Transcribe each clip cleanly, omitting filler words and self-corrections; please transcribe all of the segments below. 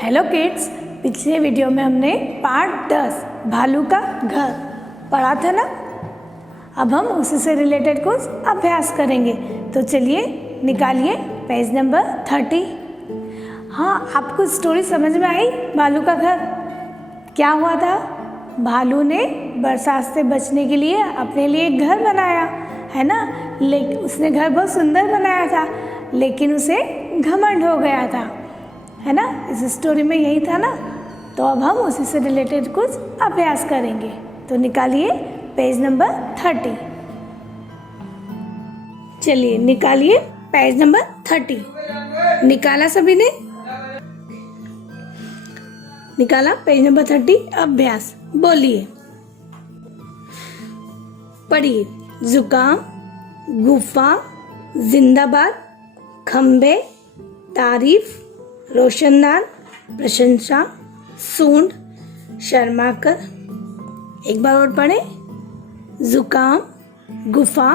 Hello kids, पिछले video में हमने पार्ट 10 भालू का घर पढ़ा था ना। अब हम उसी से रिलेटेड कुछ अभ्यास करेंगे। तो चलिए निकालिए पेज नंबर 30। हाँ, आपको स्टोरी समझ में आई? भालू का घर क्या हुआ था? भालू ने बरसात से बचने के लिए अपने लिए एक घर बनाया है ना। लेकिन उसने घर बहुत सुंदर बनाया था, लेकिन उसे घमंड हो गया था, है ना। इस स्टोरी में यही था ना। तो अब हम उसी से रिलेटेड कुछ अभ्यास करेंगे। तो निकालिए पेज नंबर 30। चलिए निकालिए पेज नंबर 30। निकाला सभी ने? निकाला पेज नंबर 30। अभ्यास बोलिए, पढ़िए। जुकाम, गुफा, जिंदाबाद, खंबे, तारीफ, रोशनदान, प्रशंसा, सूंड, शर्माकर। एक बार और पढ़े। जुकाम, गुफा,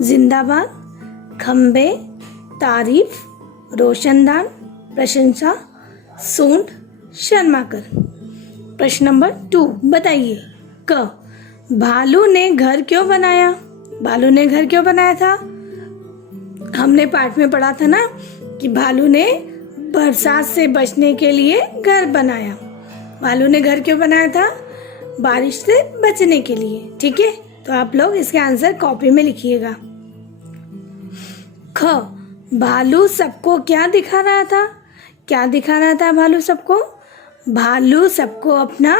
जिंदाबाद, खंबे, तारीफ, रोशनदान, प्रशंसा, सूंड, शर्माकर। प्रश्न नंबर 2 बताइए। क भालू ने घर क्यों बनाया? भालू ने घर क्यों बनाया था? हमने पाठ में पढ़ा था ना कि भालू ने बरसात से बचने के लिए घर बनाया। भालू ने घर क्यों बनाया था? बारिश से बचने के लिए। ठीक है, तो आप लोग इसके आंसर कॉपी में लिखिएगा। ख भालू सबको क्या दिखा रहा था? क्या दिखा रहा था भालू सबको? भालू सबको अपना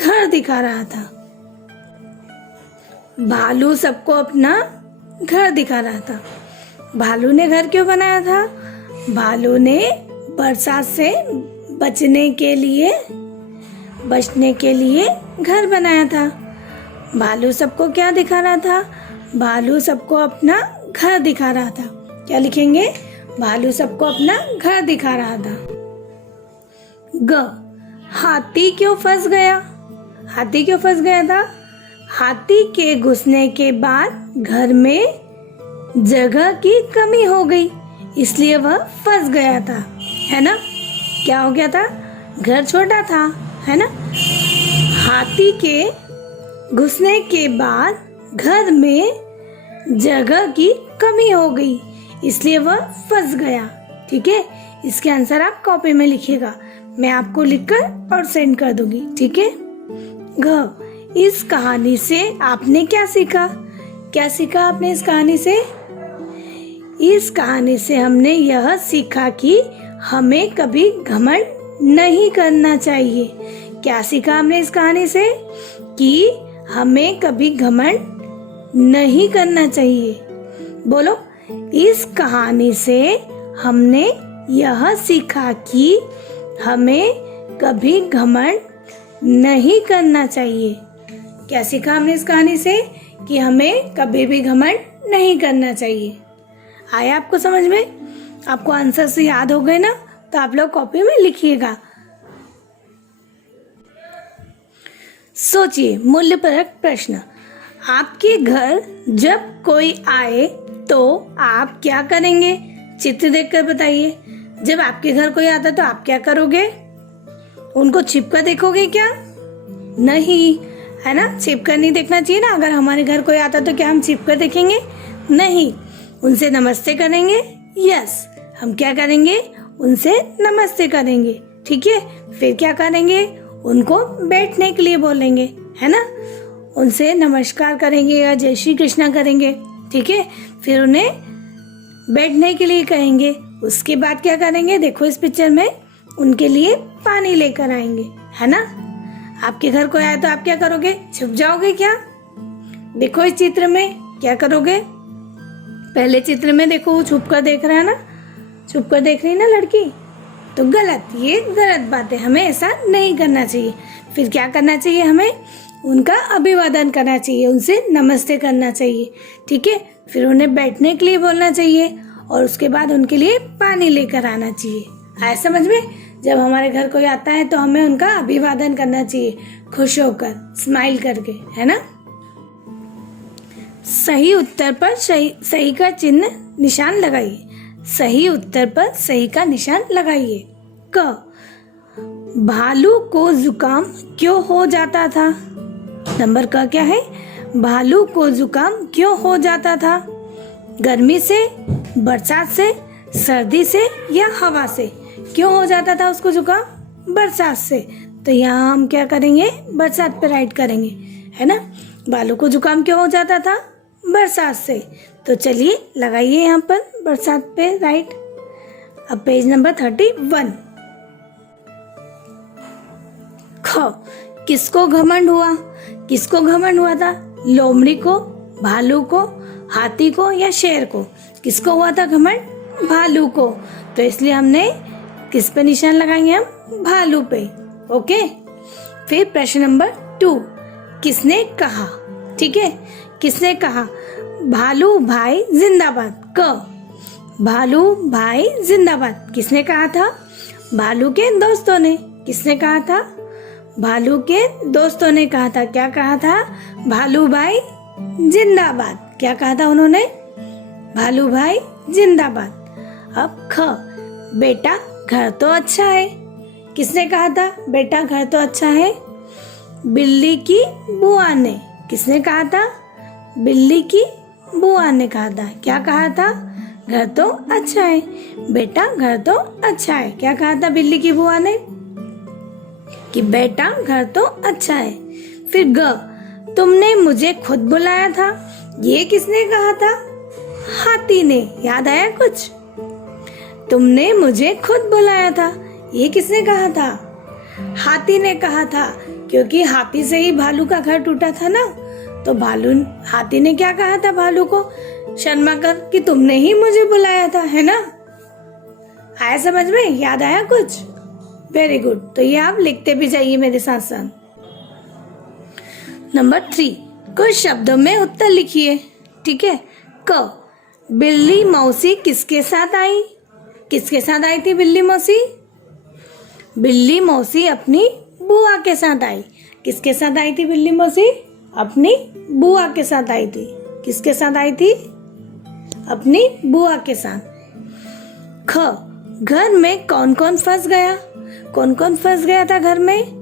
घर दिखा रहा था। भालू सबको अपना घर दिखा रहा था। भालू ने घर क्यों बनाया था? भालू ने बरसात से बचने के लिए घर बनाया था। भालू सबको क्या दिखा रहा था? भालू सबको अपना घर दिखा रहा था। क्या लिखेंगे? भालू सबको अपना घर दिखा रहा था। ग हाथी क्यों फंस गया? हाथी क्यों फंस गया था? हाथी के घुसने के बाद घर में जगह की कमी हो गई, इसलिए वह फंस गया था, है ना। क्या हो गया था? घर छोटा था, है ना। हाथी के घुसने के बाद घर में जगह की कमी हो गई, इसलिए वह फंस गया। ठीक है, इसके आंसर आप कॉपी में लिखिएगा। मैं आपको लिखकर और सेंड कर दूंगी। ठीक है। घ इस कहानी से आपने क्या सीखा? क्या सीखा आपने इस कहानी से? इस कहानी से हमने यह सीखा कि हमें कभी घमंड नहीं करना चाहिए। क्या सीखा हमने इस कहानी से? कि हमें कभी घमंड नहीं करना चाहिए। बोलो। इस कहानी से हमने यह सीखा कि हमें कभी घमंड नहीं करना चाहिए। क्या सीखा हमने इस कहानी से? कि हमें कभी भी घमंड नहीं करना चाहिए। आया आपको समझ में? आपको आंसर से याद हो गए ना? तो आप लोग कॉपी में लिखिएगा। सोचिए, मूल्यपरक प्रश्न। आपके घर जब कोई आए तो आप क्या करेंगे? चित्र देखकर बताइए। जब आपके घर कोई आता तो आप क्या करोगे? उनको छिपकर देखोगे क्या? नहीं, है ना। छिपकर नहीं देखना चाहिए ना। अगर हमारे घर कोई आता तो क्या हम छिपकर देखेंगे? नहीं। उनसे नमस्ते करेंगे। यस, हम क्या करेंगे? उनसे नमस्ते करेंगे। ठीक है। फिर क्या करेंगे? उनको बैठने के लिए बोलेंगे, है ना। उनसे नमस्कार करेंगे या जय श्री कृष्णा करेंगे। ठीक है। फिर उन्हें बैठने के लिए कहेंगे। उसके बाद क्या करेंगे? देखो इस पिक्चर में, उनके लिए पानी लेकर आएंगे, है ना। आपके घर कोई आया तो आप क्या करोगे? छुप जाओगे क्या? देखो इस चित्र में क्या करोगे? पहले चित्र में देखो, वो छुप कर देख रहा है ना। छुप कर देख रही है ना लड़की। तो गलत, ये गलत बात है। हमें ऐसा नहीं करना चाहिए। फिर क्या करना चाहिए? हमें उनका अभिवादन करना चाहिए, उनसे नमस्ते करना चाहिए। ठीक है। फिर उन्हें बैठने के लिए बोलना चाहिए और उसके बाद उनके लिए पानी लेकर आना चाहिए। आया समझ में? जब हमारे घर कोई आता है तो हमें उनका अभिवादन करना चाहिए, खुश होकर, स्माइल करके, है ना। सही उत्तर पर सही का चिन्ह निशान लगाइए। सही उत्तर पर सही का निशान लगाइए। क भालू को जुकाम क्यों हो जाता था? नंबर का क्या है? भालू को जुकाम क्यों हो जाता था? गर्मी से, बरसात से, सर्दी से या हवा से? क्यों हो जाता था उसको जुकाम? बरसात से। तो यहाँ हम क्या करेंगे? बरसात पे राइट करेंगे, है ना। भालू को जुकाम क्यों हो जाता था? बरसात से। तो चलिए लगाइए यहाँ पर बरसात पे राइट। अब पेज नंबर 31। ख, किसको घमंड हुआ? किसको घमंड हुआ था? लोमड़ी को, भालू को, हाथी को या शेर को? किसको हुआ था घमंड? भालू को। तो इसलिए हमने किस पे निशान लगाएंगे? हम भालू पे। ओके। फिर प्रश्न नंबर 2, किसने कहा? ठीक है, किसने कहा? भालू भाई जिंदाबाद। क, भालू भाई जिंदाबाद किसने कहा था? भालू के दोस्तों ने। किसने कहा था? भालू के दोस्तों ने कहा था। क्या कहा था? भालू भाई जिंदाबाद। क्या कहा था उन्होंने? भालू भाई जिंदाबाद। अब ख, बेटा घर तो अच्छा है। किसने कहा था बेटा घर तो अच्छा है? बिल्ली की बुआ ने। किसने कहा था? बिल्ली की बुआ ने कहा था। क्या कहा था? घर तो अच्छा है, बेटा घर तो अच्छा है। क्या कहा था बिल्ली की बुआ ने? कि बेटा घर तो अच्छा है। फिर ग, तुमने मुझे खुद बुलाया था। ये किसने कहा था? हाथी ने। याद आया कुछ? तुमने मुझे खुद बुलाया था, ये किसने कहा था? हाथी ने कहा था, क्योंकि हाथी से ही भालू का घर टूटा था ना। तो हाथी ने क्या कहा था भालू को शर्मा कर कि तुमने ही मुझे बुलाया था, है ना। आया समझ में? याद आया कुछ? Very good. तो ये आप लिखते भी जाइए मेरे साथ साथ। नंबर 3, कुछ शब्दों में उत्तर लिखिए। ठीक है। क, बिल्ली मौसी किसके साथ आई? किसके साथ आई थी बिल्ली मौसी? बिल्ली मौसी अपनी बुआ के साथ आई। किसके साथ आई थी बिल्ली मौसी? अपनी बुआ के साथ आई थी। किसके साथ आई थी? अपनी बुआ के साथ। ख, घर में कौन कौन फंस गया? कौन कौन फंस गया था घर में?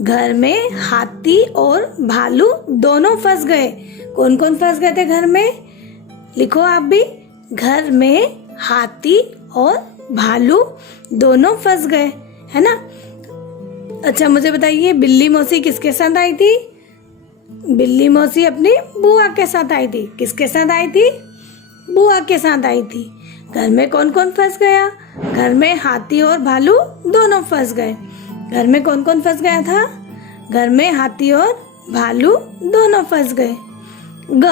घर में हाथी और भालू दोनों फंस गए। कौन कौन फंस गए थे घर में? लिखो आप भी। घर में हाथी और भालू दोनों फंस गए, है ना। अच्छा मुझे बताइए, बिल्ली मौसी किसके साथ आई थी? बिल्ली मौसी अपनी बुआ के साथ आई थी। किसके साथ आई थी? बुआ के साथ आई थी। घर में कौन कौन फंस गया? घर में हाथी और भालू दोनों फंस गए। घर में कौन कौन फंस गया था? घर में हाथी और भालू दोनों फंस गए। ग,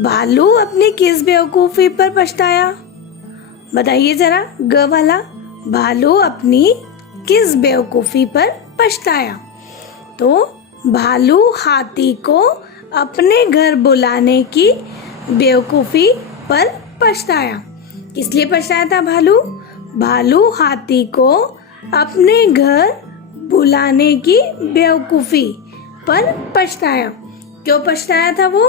भालू अपनी किस बेवकूफी पर पछताया? बताइए जरा, ग वाला। भालू अपनी किस बेवकूफी पर पछताया? तो भालू हाथी को अपने घर बुलाने की बेवकूफी पर पछताया। किस लिए पछताया था भालू? भालू हाथी को अपने घर बुलाने की बेवकूफी पर पछताया। क्यों पछताया था वो?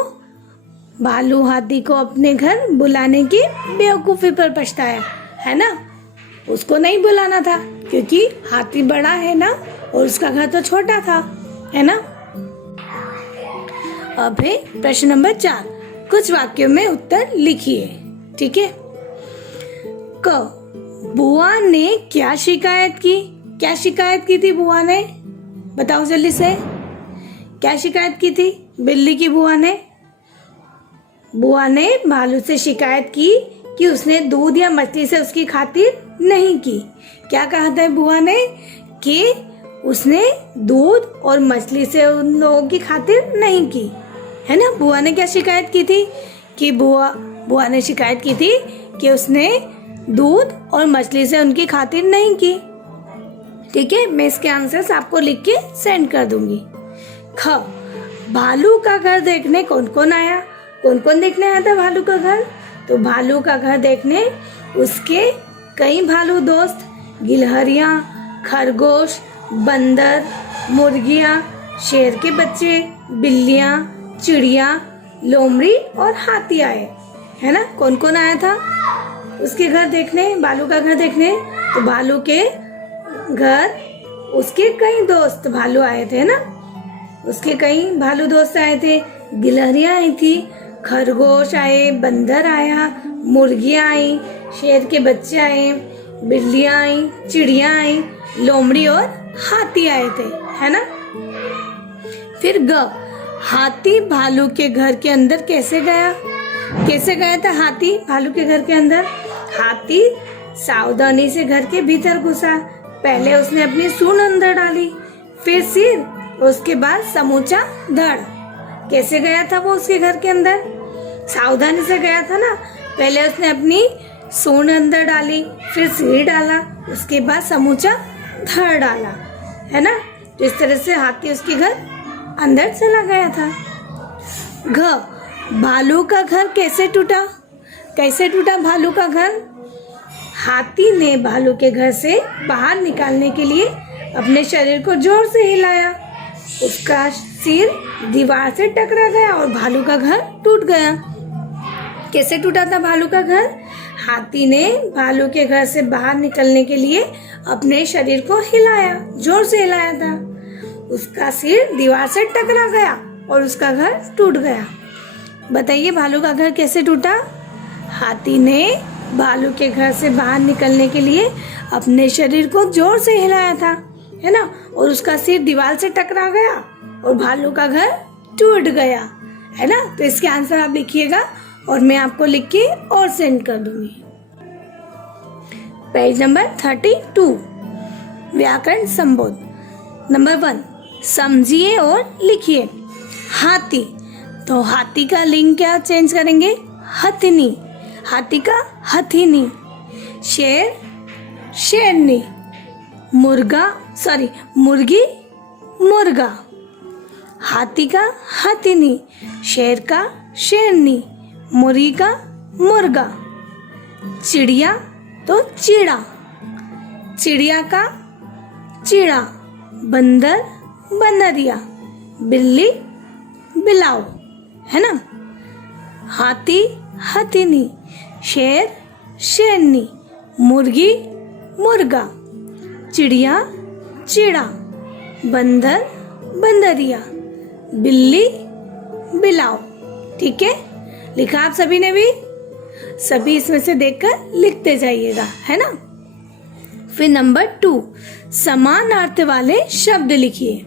भालू हाथी को अपने घर बुलाने की बेवकूफी पर पछताया, है ना। उसको नहीं बुलाना था क्योंकि हाथी बड़ा है ना और उसका घर तो छोटा था, है ना। अब है प्रश्न नंबर 4, कुछ वाक्यों में उत्तर लिखिए। ठीक है। क, बुआ ने क्या शिकायत की? क्या शिकायत की थी बुआ ने? बताओ जल्दी से। क्या शिकायत की थी बिल्ली की बुआ ने? बुआ ने भालू से शिकायत की कि उसने दूध या मछली से उसकी खातिर नहीं की। क्या कहा था बुआ ने? कि उसने दूध और मछली से उन लोगों की खातिर नहीं की, है ना। बुआ ने क्या शिकायत की थी? कि बुआ ने शिकायत की थी कि उसने दूध और मछली से उनकी खातिर नहीं की। ठीक है, मैं इसके आंसर्स आपको लिख के सेंड कर दूंगी। ख, भालू का घर देखने कौन कौन आया? कौन कौन देखने आया था भालू का घर? तो भालू का घर देखने उसके कई भालू दोस्त, गिलहरियां, खरगोश, बंदर, मुर्गियां, शेर के बच्चे, बिल्लियां, चिड़िया, लोमड़ी और हाथी आए, है ना। कौन कौन आया था उसके घर देखने, भालू का घर देखने? तो भालू के घर उसके कई दोस्त भालू आए थे ना, उसके कई भालू दोस्त आए थे। गिलहरियां आई थी, खरगोश आए, बंदर आया, मुर्गियां आई, शेर के बच्चे आए, बिल्लियां आई, चिड़िया आई, लोमड़ी और हाथी आए थे, है ना। फिर हाथी भालू के घर के अंदर कैसे गया? कैसे गया था हाथी भालू के घर के अंदर? हाथी सावधानी से घर के भीतर घुसा। पहले उसने अपनी सूंड अंदर डाली, फिर सिर, उसके बाद समूचा धड़। कैसे गया था वो उसके घर के अंदर? सावधानी से गया था ना। पहले उसने अपनी सूंड अंदर डाली, फिर सिर डाला, उसके बाद समूचा धड़ डाला, है ना। तो इस तरह से हाथी उसके घर अंदर चला गया था। भालू का घर कैसे टूटा? कैसे टूटा भालू का घर? हाथी ने भालू के घर से बाहर निकालने के लिए अपने शरीर को जोर से हिलाया। उसका सिर दीवार से टकरा गया और भालू का घर टूट गया। कैसे टूटा था भालू का घर? हाथी ने भालू के घर से बाहर निकलने के लिए अपने शरीर को हिलाया, जोर से हिलाया था। उसका सिर दीवार से टकरा गया और उसका घर टूट गया। बताइए भालू का घर कैसे टूटा? हाथी ने भालू के घर से बाहर निकलने के लिए अपने शरीर को जोर से हिलाया था, है ना, और उसका सिर दीवार से टकरा गया और भालू का घर टूट गया, है ना। तो इसके आंसर आप लिखिएगा और मैं आपको लिख के और सेंड कर दूंगी। पेज नंबर 32, व्याकरण संबोध। नंबर 1, समझिए और लिखिए। हाथी, तो हाथी का लिंग क्या चेंज करेंगे? हथिनी, हाथी का हथिनी। शेर, शेरनी। मुर्गी, मुर्गा। हाथी का हथिनी, शेर का शेरनी, मुर्गी का मुर्गा। चिड़िया, तो चिड़ा, चिड़िया का चिड़ा। बंदर, बंदरिया। बिल्ली, बिलाव, है ना। हाथी, हथिनी। शेर, शेरनी। मुर्गी, मुर्गा। चिड़िया, चिड़ा। बंदर, बंदरिया। बिल्ली, बिलाव। ठीक है, लिखा आप सभी ने भी? सभी इसमें से देखकर लिखते जाइएगा, है ना। फिर नंबर 2, समान अर्थ वाले शब्द लिखिए।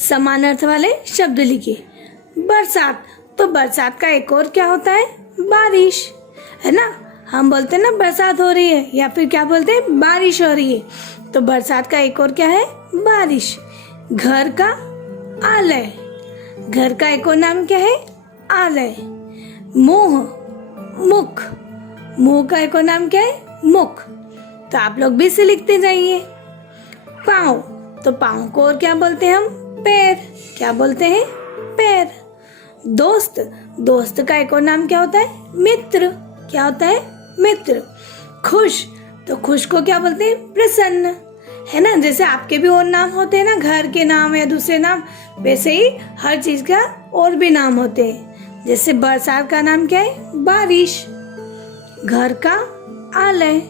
समान अर्थ वाले शब्द लिखिए। बरसात, तो बरसात का एक और क्या होता है? बारिश, है ना। हम बोलते हैं ना बरसात हो रही है, या फिर क्या बोलते हैं? बारिश हो रही है। तो बरसात का एक और क्या है? बारिश। घर का आलय, घर का एक और नाम क्या है? आलय। मुंह, मुख, मुंह का एक और नाम क्या है? मुख। तो आप लोग भी इसे लिखते जाइए। पाँव, तो पाँव को और क्या बोलते हैं हम? पैर। क्या बोलते हैं? पैर। दोस्त, दोस्त का एक और नाम क्या होता है? मित्र। क्या होता है? मित्र। खुश, तो खुश को क्या बोलते हैं? प्रसन्न, है ना। जैसे आपके भी और नाम होते हैं ना, घर के नाम या दूसरे नाम, वैसे ही हर चीज का और भी नाम होते हैं। जैसे बरसात का नाम क्या है? बारिश। घर का आलय।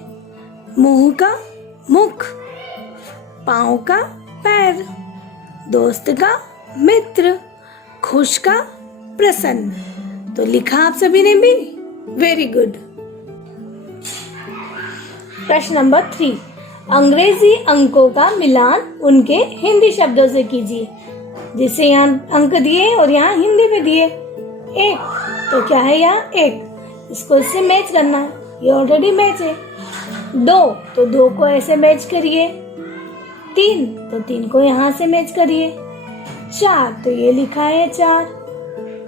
मुंह का मुख। पाँव का पैर। दोस्त का मित्र। खुश का प्रसन्न। तो लिखा आप सभी ने भी? Very good. प्रश्न नंबर 3, अंग्रेजी अंकों का मिलान उनके हिंदी शब्दों से कीजिए। जिससे यहाँ अंक दिए और यहाँ हिंदी में दिए। 1, तो क्या है यहाँ? 1, इसको इससे मैच करना है, ये ऑलरेडी मैच है। 2, तो 2 को ऐसे मैच करिए। 3, तो 3 को यहाँ से मैच करिए। 4, तो ये लिखा है 4।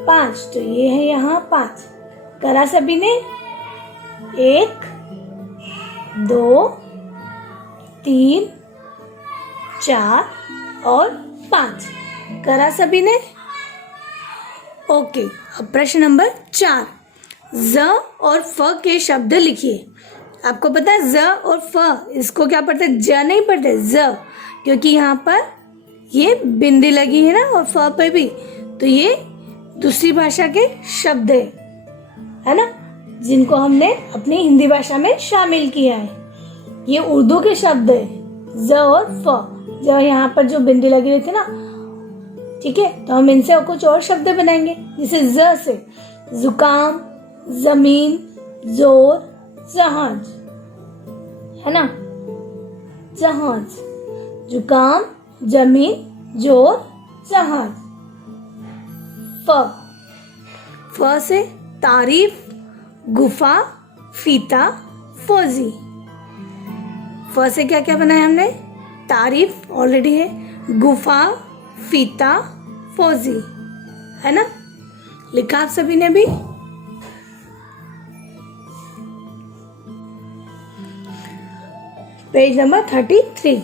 5, तो ये है यहाँ 5। करा सभी ने? 1, 2, 3, 4 और 5। करा सभी ने? ओके। अब प्रश्न नंबर 4, ज और फ के शब्द लिखिए। आपको पता है ज और फ, इसको क्या पढ़ते? ज नहीं पढ़ते, ज, क्योंकि यहाँ पर ये बिंदी लगी है ना, और फ पे भी, तो ये दूसरी भाषा के शब्द है ना, जिनको हमने अपनी हिंदी भाषा में शामिल किया है। ये उर्दू के शब्द है, ज और फ, जो यहाँ पर जो बिंदी लगी हुई थी ना, ठीक है, तो हम इनसे कुछ और शब्द बनाएंगे। जैसे ज से जुकाम, जमीन, जोर, जहाज, है ना, जहाज, जुकाम, जमीन, जोर, जहाज। फ से तारीफ, गुफा, फीता, फौजी। फ से क्या क्या बनाया हमने? तारीफ ऑलरेडी है, गुफा, फीता, फौजी, है ना। लिखा आप सभी ने भी? Page number 33।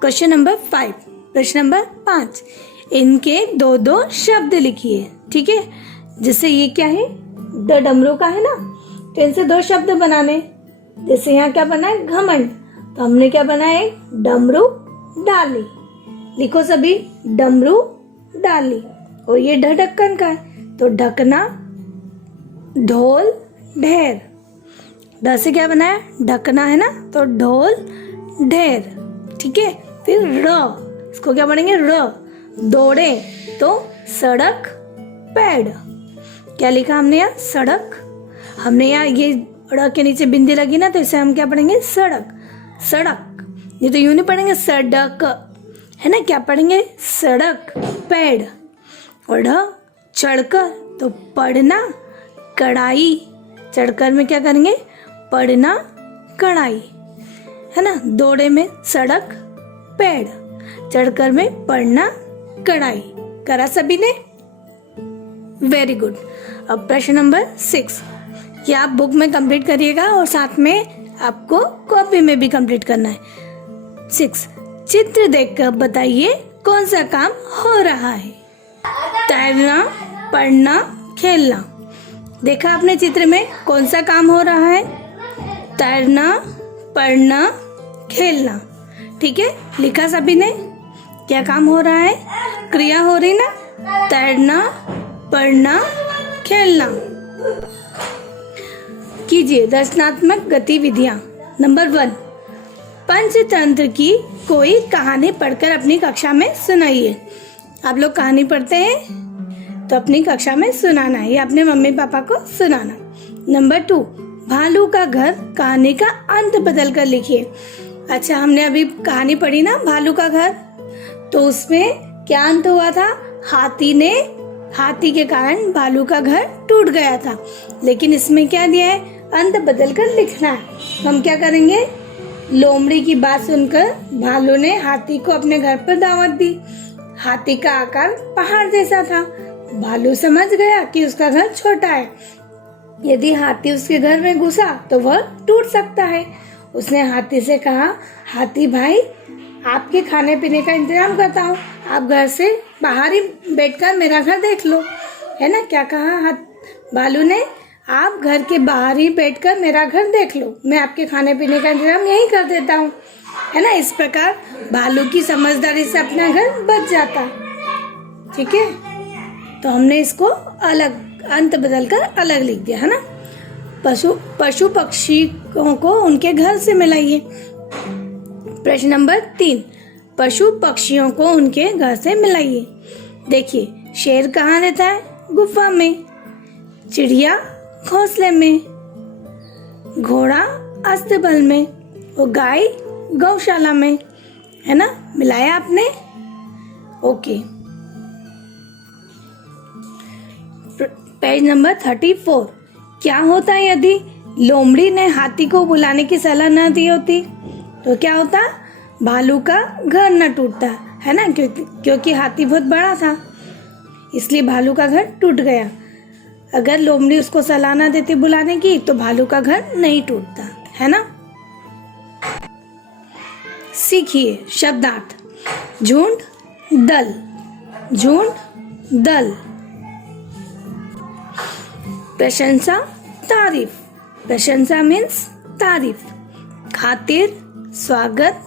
क्वेश्चन नंबर 5, प्रश्न नंबर 5, इनके दो दो शब्द लिखिए, ठीक है। जैसे ये क्या है, द डमरू का है ना, तो इनसे दो शब्द बनाने। जैसे यहाँ क्या बना है, घमंड, तो हमने क्या बनाया है, डमरू डाली। लिखो सभी, डमरू डाली। और ये ढक्कन का है, तो ढकना, ढोल, ढेर। ढ से क्या बनाया, ढकना है ना, तो ढोल, ढेर, ठीक है। फिर र, इसको क्या पढ़ेंगे, र, दौड़े, तो सड़क, पेड़। क्या लिखा हमने यहाँ, सड़क। हमने यहाँ ये ड़ के नीचे बिंदी लगी ना, तो इसे हम क्या पढ़ेंगे, सड़क, सड़क। ये तो यूं नहीं पढ़ेंगे सड़क, है ना, क्या पढ़ेंगे, सड़क, पेड़। और ढ चढ़कर, तो पढ़ना, कढ़ाई। चढ़कर में क्या करेंगे, पढ़ना, कढ़ाई, है ना। दौड़े में सड़क, पेड़, चढ़कर में पढ़ना, कढ़ाई। करा सभी ने? Very good. अब प्रश्न नंबर 6, ये आप बुक में कंप्लीट करिएगा और साथ में आपको कॉपी में भी कंप्लीट करना है। 6, चित्र देखकर बताइए कौन सा काम हो रहा है। तैरना, पढ़ना, खेलना। देखा आपने चित्र में कौन सा काम हो रहा है, तैरना, पढ़ना, खेलना, ठीक है। लिखा सभी ने, क्या काम हो रहा है, क्रिया हो रही ना, तैरना, पढ़ना, खेलना। कीजिए रचनात्मक गतिविधियां। नंबर 1, पंचतंत्र की कोई कहानी पढ़कर अपनी कक्षा में सुनाइए। आप लोग कहानी पढ़ते हैं तो अपनी कक्षा में सुनाना है, या अपने मम्मी पापा को सुनाना। नंबर 2, भालू का घर कहानी का अंत बदल कर लिखिए। अच्छा, हमने अभी कहानी पढ़ी ना भालू का घर, तो उसमें क्या अंत हुआ था, हाथी के कारण भालू का घर टूट गया था। लेकिन इसमें क्या दिया है, अंत बदल कर लिखना है। हम क्या करेंगे, लोमड़ी की बात सुनकर भालू ने हाथी को अपने घर पर दावत दी। हाथी का आकार पहाड़ जैसा था। भालू समझ गया कि उसका घर छोटा है, यदि हाथी उसके घर में घुसा तो वह टूट सकता है। उसने हाथी से कहा, हाथी भाई, आपके खाने पीने का इंतजाम करता हूँ, आप घर से बाहर ही बैठकर मेरा घर देख लो, है ना। क्या कहा भालू ने, आप घर के बाहर ही बैठकर मेरा घर देख लो, मैं आपके खाने पीने का इंतजाम यही कर देता हूँ, है ना। इस प्रकार भालू की समझदारी से अपना घर बच जाता, ठीक है। तो हमने इसको अलग अंत बदलकर अलग लिख दिया, है ना। पशु पक्षियों को उनके घर से मिलाइए। प्रश्न नंबर 3, पशु पक्षियों को उनके घर से मिलाइए। देखिए, शेर कहाँ रहता है, गुफा में। चिड़िया घोंसले में, घोड़ा अस्तबल में, और गाय गौशाला में, है ना। मिलाया आपने? ओके। पेज नंबर 34, क्या होता है यदि लोमड़ी ने हाथी को बुलाने की सलाह न दी होती, तो क्या होता, भालू का घर न टूटता, है ना। क्योंकि हाथी बहुत बड़ा था, इसलिए भालू का घर टूट गया। अगर लोमड़ी उसको सलाह न देती बुलाने की, तो भालू का घर नहीं टूटता, है ना। सीखिए शब्दार्थ। झुंड, दल, झुंड, दल। प्रशंसा, तारीफ, प्रशंसा मीन्स तारीफ। खातिर, स्वागत,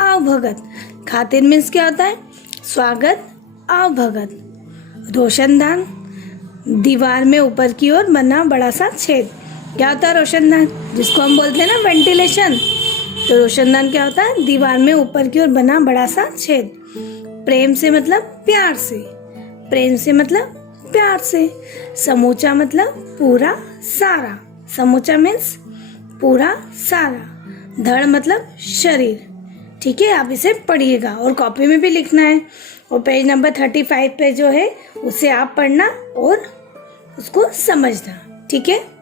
आवभगत। खातिर मीन्स क्या होता है, स्वागत, आवभगत। रोशनदान, दीवार में ऊपर की ओर बना बड़ा सा छेद। क्या होता है रोशनदान, जिसको हम बोलते हैं ना वेंटिलेशन, तो रोशनदान क्या होता है? दीवार में ऊपर की ओर बना बड़ा सा छेद। प्रेम से मतलब प्यार से, प्रेम से मतलब प्यार से। समूचा मतलब पूरा सारा, समूचा मीन्स पूरा सारा। धड़ मतलब शरीर। ठीक है, आप इसे पढ़िएगा और कॉपी में भी लिखना है। और पेज नंबर 35 पे जो है उसे आप पढ़ना और उसको समझना। ठीक है।